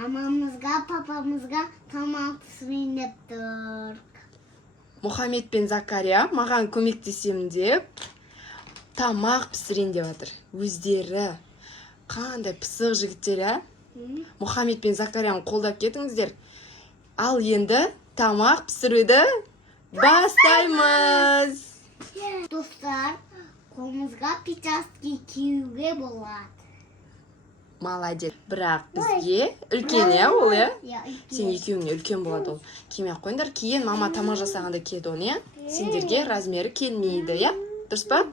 Мамамызға, папамызға тамақ пісірейін деп тұр. Мұхаммед пен Закария маған көмектесем деп тамақ пісірейін деп жатыр. Өздері қандай пысық жігіттер, ә? Мұхаммед пен Закарияны қолдап кетіңіздер. Ал енді тамақ пісіруді бастаймыз. Достар, қолымызға печатки киюге болады. Молодец. Бірақ бізге үлкен, ә, ол, ә? Сен екеуіңе үлкен болады ол. Киме қойыңдар, кейін мама тамақ жасағанда киеді оны, ә? Сендерге размері келмейді, ә? Дұрыс па?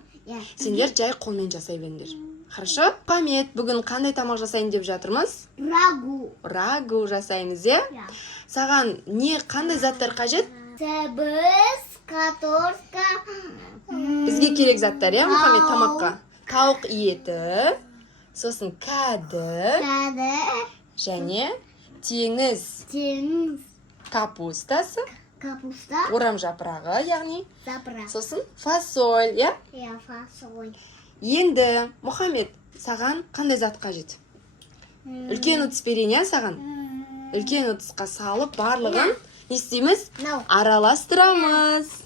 Сендер жай қолмен жасай беріңдер. Хорошо? Мұхаммед, бүгін қандай тамақ жасайын деп жатырмыз? Рагу жасаймыз, ә? Саған не қандай заттар қажет? Сәбіз, картошка. Бізге керек заттар, ә, Мұхаммед, тамаққа? Тауық еті, сосын кәді, және теңіз капустасы, орам жапырағы, яғни, сосын фасоль, иә? Фасоль. Енді, Мұхаммед, саған қандай зат қажет? Үлкен ұтыс берейін, иә, саған? Үлкен ұтысқа салып, барлығын не істейміз? Араластырамыз.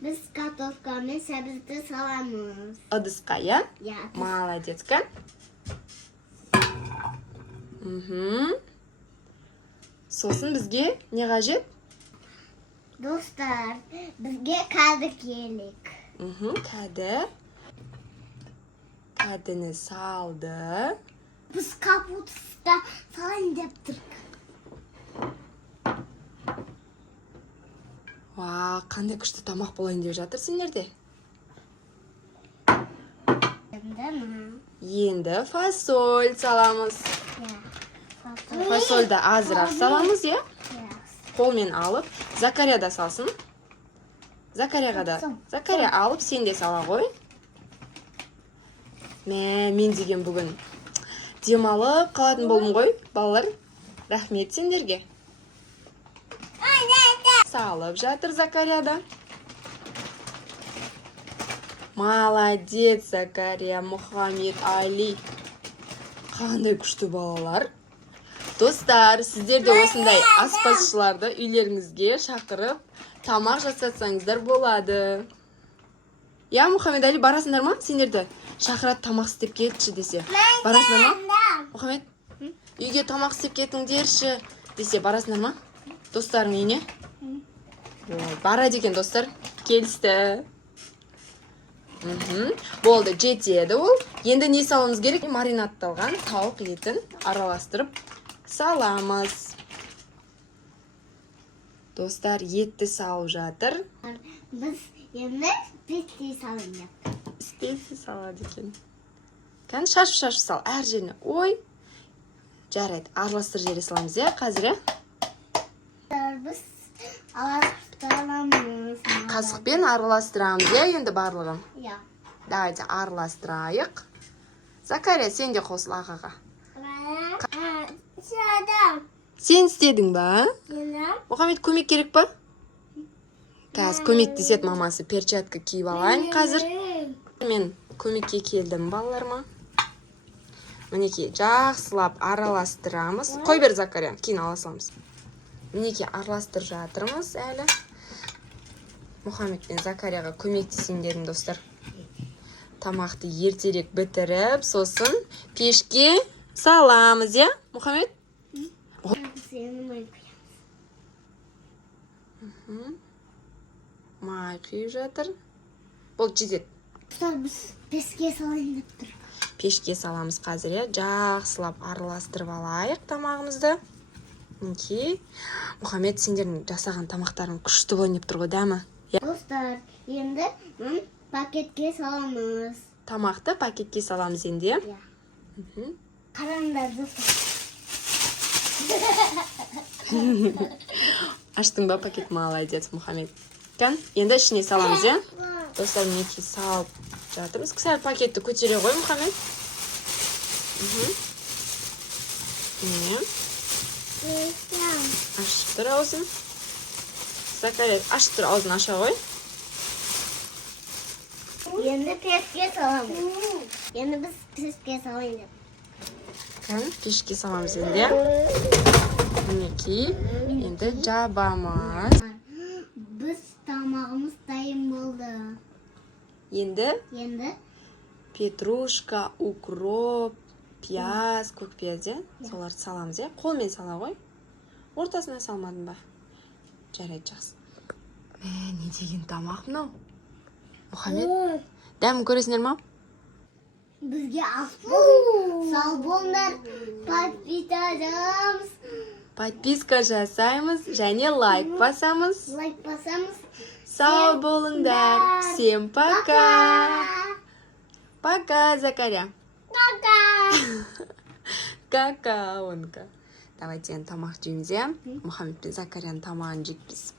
Біз картошка мен сәбізді саламыз. Ыдысқа, иә? Молодец, ка? Сосын бізге не қажет? Достар, бізге кәді керек. Кәді. Кәдіні салды. Біз капуста салайын деп тұрық. Қандай күшті тамақ болайын деп жатыр сендерде? Енді фасоль саламыз. Фасольді азырақ саламыз, е? Қолмен алып, Закария да салсын. Закарияға да. Закария алып, сен де сала ғой. Мен деген бүгін демалып қалатын болдым ғой, балалар. Рахмет сендерге. Салып жатыр Закарияда. Молодец, Закария, Мұхаммед, Али. Қандай күшті балалар. Достар, сіздерде осындай аспазшыларды үйлеріңізге шақырып, тамақ жасатсаңыздар болады. Я, Мұхаммед, Али, барасыңдар ма? Сендерді шақырат тамақ істеп кетші десе. Барасыңдар ма? Мұхаммед, үйге тамақ істеп кетіңдерші десе, барасыңдар ма? Достарың үйіне? Барады екен, достар. Келісті. Болды, жетеді ол. Енді не саламыз керек? Маринатталған тауық етін араластырып саламыз. Достар, етті салып жатыр. Біз енді специя салайын деп. Специя салады екен. Кән шашып сал, әр жеріне. Ой, жарайды, араластыр жере саламыз, е, қазір, е? Біз араластырамыз. Қасықпен араластырамыз, е, енді барлығын. Давайте араластырайық. Закария, сен де қосыл ағаға. Сен істедің ба? Мұхаммед, көмек керек па? Қазір көмектесет мамасы, перчатка киіп алайын қазір. Мен көмекке келдім балаларыма. Мінеке, жақсылап араластырамыз. Қой бер, Закария, кейін ала саламыз. Мінеке, араластыр жатырмыз әлі. Мұхаммед пен Закарияға көмектесіңдерің, достар. Тамақты ертерек бітіріп, сосын пешке саламыз, е, Мұхаммед? Май құйып жатыр. Бұл жетеді. Біз пешке салайын деп тұр. Пешке саламыз қазір, е, жақсылап араластырып алайық тамағымызды. Мінекей. Мұхаммед, сендердің жасаған тамақтарын күшті болайын деп тұр ғой, дәмі? Достар, енді пакетке саламыз. Тамақты пакетке саламыз енді. Қараңдар, достар. Аштың ба пакет? Молодец, Мұхаммед. Кән, енді ішіне саламыз, е? Достар, мінекей салып жатырмыз. Сәл пакетті көтере ғой, Мұхаммед. Міне. Ашып тұр аузын. Закария, ашып тұр аузын аша ғой. Енді пешке саламыз. Енді біз пешке салайын деп. Bakın pişki salamыз енді. Мінекей, енді жабамыз. Biz tamağımız dayım oldu. Енді Енді петрушка, укроп, пияз, көк пияз, соларды саламыз, қолмен сала ғой. Ортасына салмадың ба? Жарайды, жақсы. Не деген тамақ мынау? Мұхаммед, дәмін көресіңдер ма? bizge sağ болыңдар, подписываемыз. Подписка жасаймыз және лайк басамыз. Лайк басамыз. Сау болыңдар. Всем пока. Пока, Закаря. Пока. Какаонка. Давайте енді тамақ жейміз, Мұхаммед пен Закаряның тамағын жейік біз.